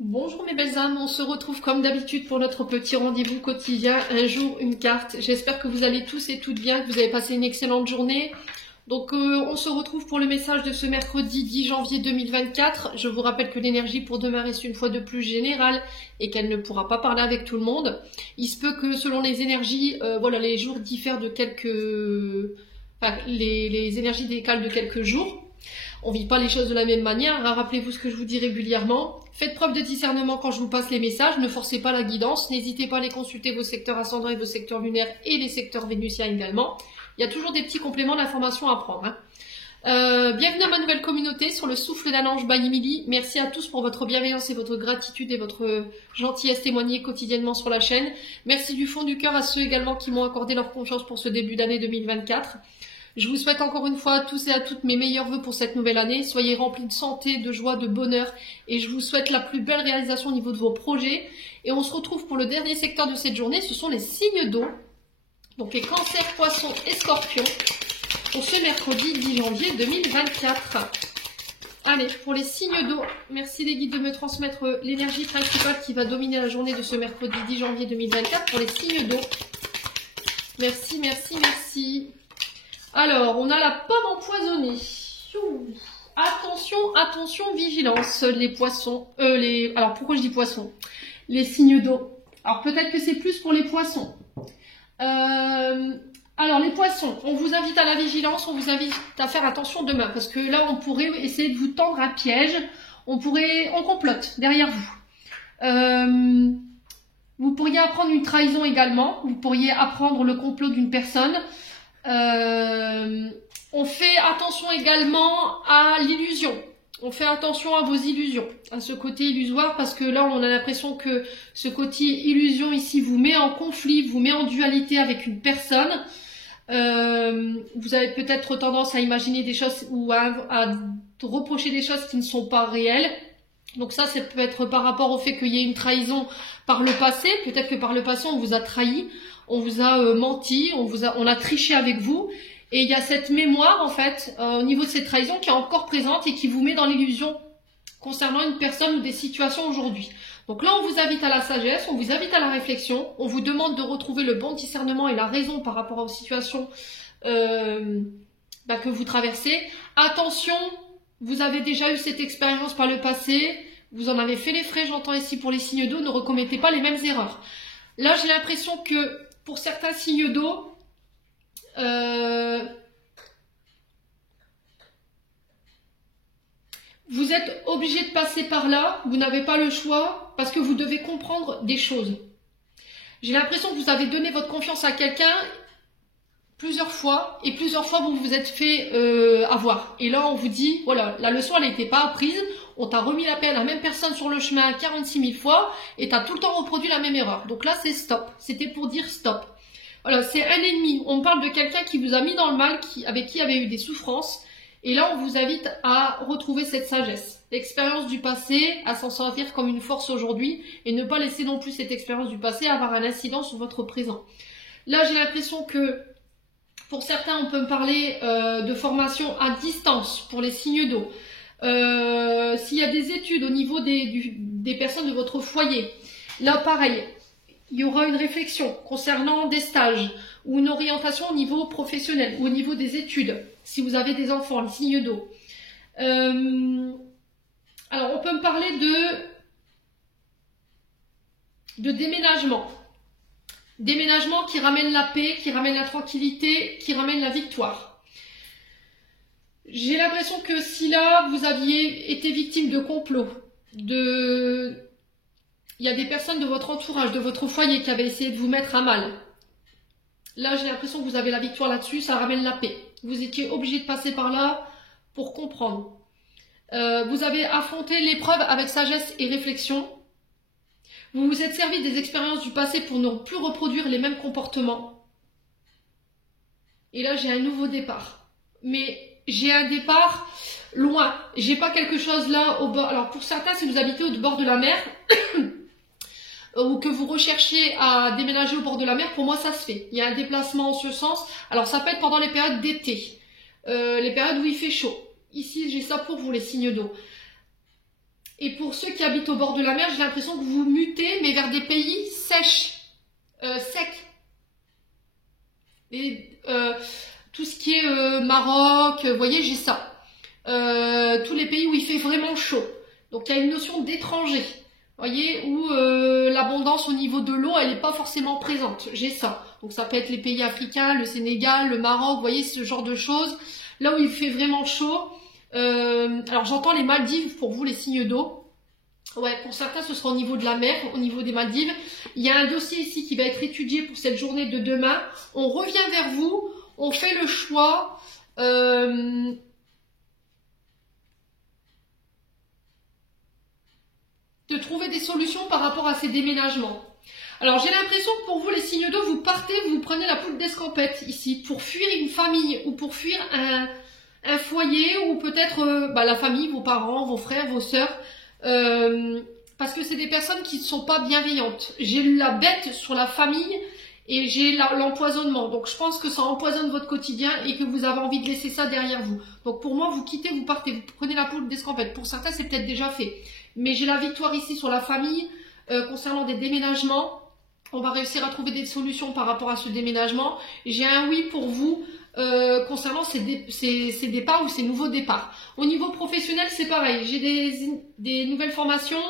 Bonjour mes belles âmes, on se retrouve comme d'habitude pour notre petit rendez-vous quotidien, un jour, une carte. J'espère que vous allez tous et toutes bien, que vous avez passé une excellente journée. Donc on se retrouve pour le message de ce mercredi 10 janvier 2024. Je vous rappelle que l'énergie pour demain reste une fois de plus générale et qu'elle ne pourra pas parler avec tout le monde. Il se peut que selon les énergies, voilà, les jours diffèrent de quelques... Enfin, les énergies décalent de quelques jours. On vit pas les choses de la même manière. Rappelez-vous ce que je vous dis régulièrement. Faites preuve de discernement quand je vous passe les messages. Ne forcez pas la guidance. N'hésitez pas à aller consulter vos secteurs ascendants et vos secteurs lunaires et les secteurs vénusiens également. Il y a toujours des petits compléments d'information à prendre. Bienvenue à ma nouvelle communauté sur le souffle d'un ange by Emily. Merci à tous pour votre bienveillance et votre gratitude et votre gentillesse témoignée quotidiennement sur la chaîne. Merci du fond du cœur à ceux également qui m'ont accordé leur confiance pour ce début d'année 2024. Je vous souhaite encore une fois à tous et à toutes mes meilleurs vœux pour cette nouvelle année. Soyez remplis de santé, de joie, de bonheur et je vous souhaite la plus belle réalisation au niveau de vos projets. Et on se retrouve pour le dernier secteur de cette journée, ce sont les signes d'eau. Donc les cancers, poissons et scorpions pour ce mercredi 10 janvier 2024. Allez, pour les signes d'eau, merci les guides de me transmettre l'énergie principale qui va dominer la journée de ce mercredi 10 janvier 2024 pour les signes d'eau. Merci, merci, merci. Alors, on a la pomme empoisonnée. Attention, attention, vigilance, les poissons. Alors, pourquoi je dis poissons? Les signes d'eau. Alors, peut-être que c'est plus pour les poissons. Alors, les poissons, on vous invite à la vigilance, on vous invite à faire attention demain. Parce que là, on pourrait essayer de vous tendre un piège. On complote derrière vous. Vous pourriez apprendre une trahison également. Vous pourriez apprendre le complot d'une personne. On fait attention également à l'illusion. On fait attention à vos illusions, à ce côté illusoire, parce que là, on a l'impression que ce côté illusion ici vous met en conflit, vous met en dualité avec une personne. Vous avez peut-être tendance à imaginer des choses ou à reprocher des choses qui ne sont pas réelles. Donc ça peut être par rapport au fait qu'il y ait une trahison par le passé. Peut-être que par le passé, on vous a trahi. On vous a menti, on a triché avec vous. Et il y a cette mémoire, en fait, au niveau de cette trahison qui est encore présente et qui vous met dans l'illusion concernant une personne ou des situations aujourd'hui. Donc là, on vous invite à la sagesse, on vous invite à la réflexion. On vous demande de retrouver le bon discernement et la raison par rapport aux situations que vous traversez. Attention, vous avez déjà eu cette expérience par le passé. Vous en avez fait les frais, j'entends ici pour les signes d'eau. Ne recommettez pas les mêmes erreurs. Là, j'ai l'impression que pour certains signes d'eau, vous êtes obligé de passer par là, vous n'avez pas le choix, parce que vous devez comprendre des choses. J'ai l'impression que vous avez donné votre confiance à quelqu'un plusieurs fois, et plusieurs fois vous vous êtes fait avoir. Et là, on vous dit, voilà, la leçon, elle n'était pas apprise, on t'a remis la même personne sur le chemin 46 000 fois, et t'as tout le temps reproduit la même erreur. Donc là, c'est stop. C'était pour dire stop. Voilà, c'est un ennemi. On parle de quelqu'un qui vous a mis dans le mal, avec qui il y avait eu des souffrances. Et là, on vous invite à retrouver cette sagesse. L'expérience du passé, à s'en servir comme une force aujourd'hui. Et ne pas laisser non plus cette expérience du passé avoir un incident sur votre présent. Là, j'ai l'impression que, pour certains, on peut me parler de formation à distance pour les signes d'eau. S'il y a des études au niveau des personnes de votre foyer. Là, pareil. Il y aura une réflexion concernant des stages ou une orientation au niveau professionnel ou au niveau des études, si vous avez des enfants, les signes d'eau. Alors, on peut me parler de déménagement. Déménagement qui ramène la paix, qui ramène la tranquillité, qui ramène la victoire. J'ai l'impression que si là, vous aviez été victime de complots, il y a des personnes de votre entourage, de votre foyer qui avaient essayé de vous mettre à mal. Là, j'ai l'impression que vous avez la victoire là-dessus, ça ramène la paix. Vous étiez obligé de passer par là pour comprendre. Vous avez affronté l'épreuve avec sagesse et réflexion. Vous vous êtes servi des expériences du passé pour ne plus reproduire les mêmes comportements. Et là, j'ai un nouveau départ. Mais j'ai un départ loin. J'ai pas quelque chose là au bord. Alors, pour certains, si vous habitez au bord de la mer... ou que vous recherchez à déménager au bord de la mer, pour moi ça se fait. Il y a un déplacement en ce sens. Alors ça peut être pendant les périodes d'été, les périodes où il fait chaud. Ici j'ai ça pour vous les signes d'eau. Et pour ceux qui habitent au bord de la mer, j'ai l'impression que vous mutez, mais vers des pays secs. Et, tout ce qui est Maroc, vous voyez, j'ai ça. Tous les pays où il fait vraiment chaud. Donc il y a une notion d'étranger, voyez, où l'abondance au niveau de l'eau, elle n'est pas forcément présente. J'ai ça. Donc ça peut être les pays africains, le Sénégal, le Maroc, vous voyez, ce genre de choses. Là où il fait vraiment chaud. Alors j'entends les Maldives pour vous, les signes d'eau. Ouais, pour certains, ce sera au niveau de la mer, au niveau des Maldives. Il y a un dossier ici qui va être étudié pour cette journée de demain. On revient vers vous, on fait le choix. De trouver des solutions par rapport à ces déménagements. Alors j'ai l'impression que pour vous les signes d'eau, vous partez, vous prenez la poudre d'escampette ici pour fuir une famille ou pour fuir un foyer ou peut-être la famille, vos parents, vos frères, vos sœurs, parce que c'est des personnes qui ne sont pas bienveillantes. J'ai la bête sur la famille et j'ai l'empoisonnement. Donc je pense que ça empoisonne votre quotidien et que vous avez envie de laisser ça derrière vous. Donc pour moi, vous quittez, vous partez, vous prenez la poudre d'escampette. Pour certains, c'est peut-être déjà fait. Mais j'ai la victoire ici sur la famille concernant des déménagements. On va réussir à trouver des solutions par rapport à ce déménagement. J'ai un oui pour vous concernant ces départs ou ces nouveaux départs. Au niveau professionnel, c'est pareil. J'ai des nouvelles formations,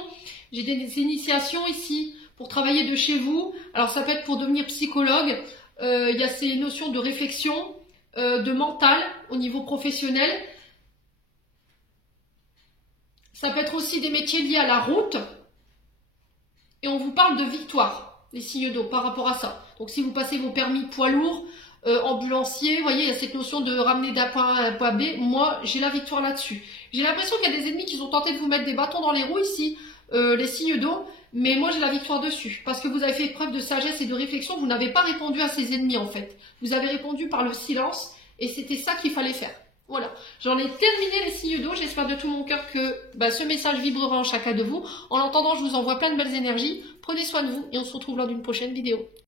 j'ai des initiations ici pour travailler de chez vous. Alors ça peut être pour devenir psychologue. Il y a ces notions de réflexion, de mental au niveau professionnel. Ça peut être aussi des métiers liés à la route. Et on vous parle de victoire, les signes d'eau, par rapport à ça. Donc si vous passez vos permis poids lourd, ambulancier, vous voyez, il y a cette notion de ramener d'un point A à un point B. Moi, j'ai la victoire là-dessus. J'ai l'impression qu'il y a des ennemis qui ont tenté de vous mettre des bâtons dans les roues ici, les signes d'eau. Mais moi, j'ai la victoire dessus. Parce que vous avez fait preuve de sagesse et de réflexion. Vous n'avez pas répondu à ces ennemis, en fait. Vous avez répondu par le silence. Et c'était ça qu'il fallait faire. Voilà, j'en ai terminé les signes d'eau. J'espère de tout mon cœur que ce message vibrera en chacun de vous. En l'entendant, je vous envoie plein de belles énergies. Prenez soin de vous et on se retrouve lors d'une prochaine vidéo.